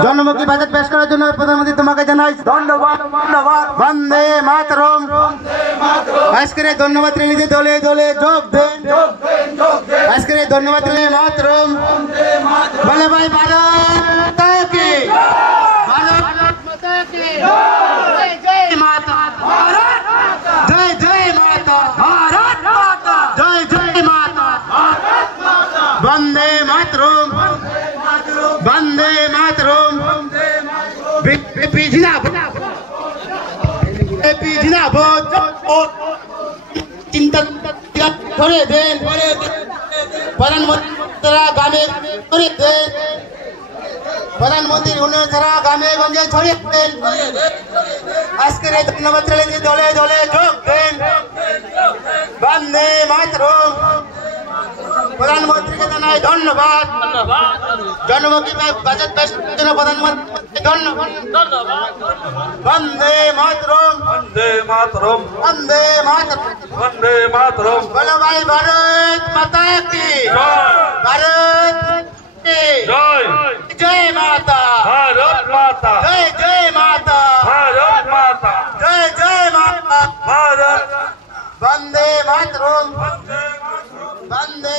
জন্মমুখী বাজেট পেশ করার জন্য প্রধানমন্ত্রী তোমাকে জানাই ধন্যবাদ। ধন্যবাদ। বন্দে মাতরম। আজকের ধন্যবাদ রেলিতে দলে দলে যোগ দেন। আজকের ধন্যবাদ রেলি মাতরম। বলে ভাই ভারত কি ভারত মাতা কি জয় জয় মাতা ভারত মাতা জয় জয় মাতা ভারত মাতা জয় জয় মাতা ভারত মাতা বন্দে মাতরম। বন্দে মাতরম। বিপি জিন্দাবাদ। বিপি জিন্দাবাদ। চিন্তা করে দেন। প্রধানমন্ত্রীরা গ্রামে করে দেন। প্রধানমন্ত্রীর উন্নয়ন ছাড়া গ্রামে গঞ্জে ছড়িয়ে দেন। আজকের এই ধন্যবাদ রেলিতে দলে দলে যোগ দেন। বন্দে মাতরম। প্রধানমন্ত্রীকে জানাই ধন্যবাদ। জন্মমুখী বাজেট পেশ করার জন্য প্রধানমন্ত্রী ধন্যবাদ। বন্দে মাতরম। বন্দে মাতরম। বন্দে মাতরম। বন্দে মাতরম। বলো ভাই ভারত মাতা কি ভারত কি জয় জয় মাতা ভারত মাতা জয় জয় মাতা ভারত মাতা জয় জয় মাতা ভারত বন্দে মাতরম। বন্দে